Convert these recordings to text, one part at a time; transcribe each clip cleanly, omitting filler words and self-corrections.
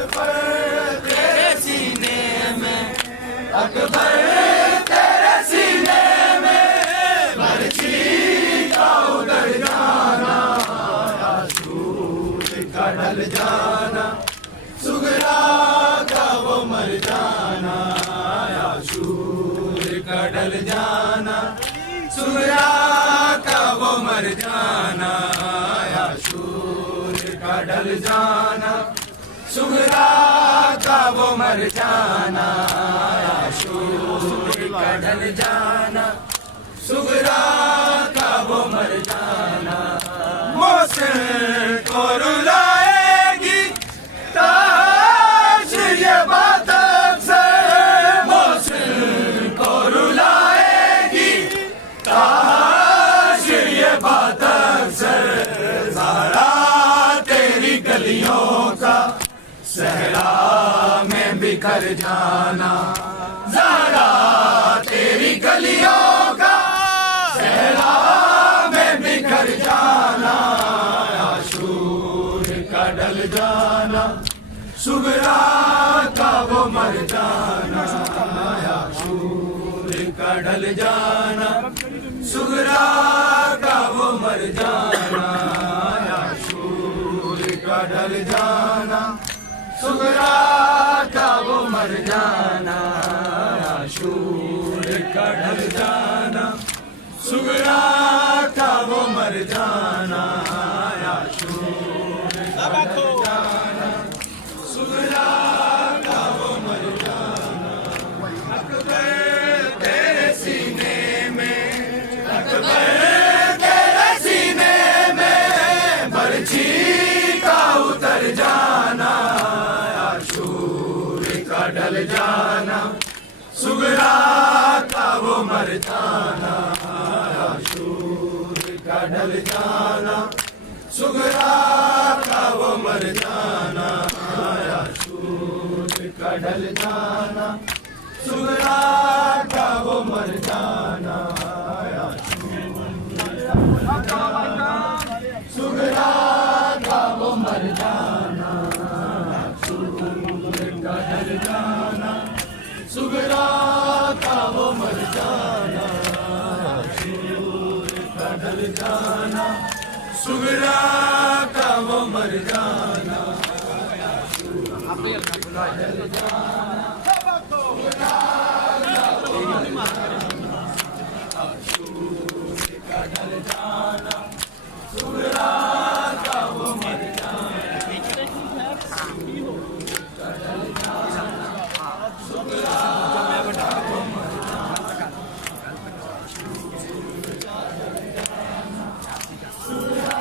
अकबर तेरे सीने में, अकबर तेरे सीने में बरछी का उतर जाना, आशूर का ढल जाना, सुगरा का वो मर जाना, आशूर का ढल जाना, सुगरा का वो मर जाना, आशूर का ढल जाना, सुगरा का वो मर जाना, आशूर का ढल जाना, सुगरा का वो मर जाना। मोहसिन को रुलाएगी ताश ये बात अक्सर, मोहसिन को रुलाएगी ताश ये बात अक्सर, ज़हरा तेरी गलियों का सहरा में बिखर जाना, ज़हरा तेरी गलियों का सहरा में बिखर जाना, आशूर का ढल जाना, सुगरा का वो मर जाना, आशूर का ढल जाना, सुगरा का वो मर जाना, आशूर का ढल जाना, सुगरा का वो मर जाना, आशूर का ढल जाना, सुगरा का वो मर जाना, आशूर का ढल जाना, सुगरा का वो मर जाना। अकबर तेरे सीने में, अकबर तेरे सीने में बरछी का उतर जाना, आशूर का ढल जाना, सुगरा का वो मर जाना, आशूर का ढल जाना, सुगरा का वो मर जाना, आशूर का ढल जाना, सुगरा का वो मर जाना, सुगरा का वो मर जाना, आशूर का ढल जाना, सुगरा का वो मर जाना, आशूर का ढल जाना, सुगरा का वो मर जाना, आशूर का ढल जाना, सुगरा का वो मर जाना, आशूर का ढल जाना, सुगरा का वो मर जाना, का ढल जाना, सुगरा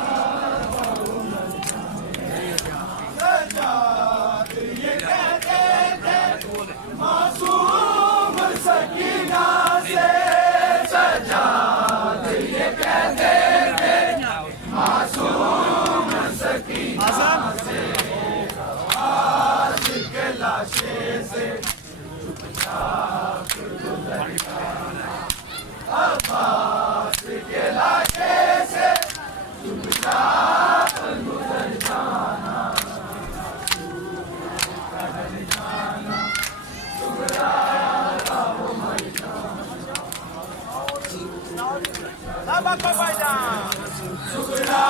मासूम सकीना से सजाद ये कहते थे, मासूम सकीना से आशिक के लाशे से चुपचाप गुजर जाना, अब्बास के लाशे से चुपचाप गुजर जाना, सुगरा का वो मर जाना, सुगरा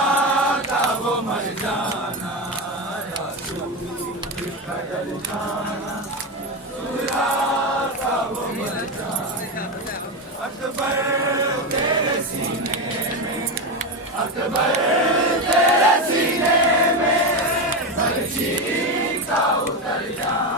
का वो मर जाना, आशूर का ढल जाना, सुगरा का वो मर जाना। अकबर तेरे सीने में, अकबर तेरे सीने में बरछी का उतर जाना,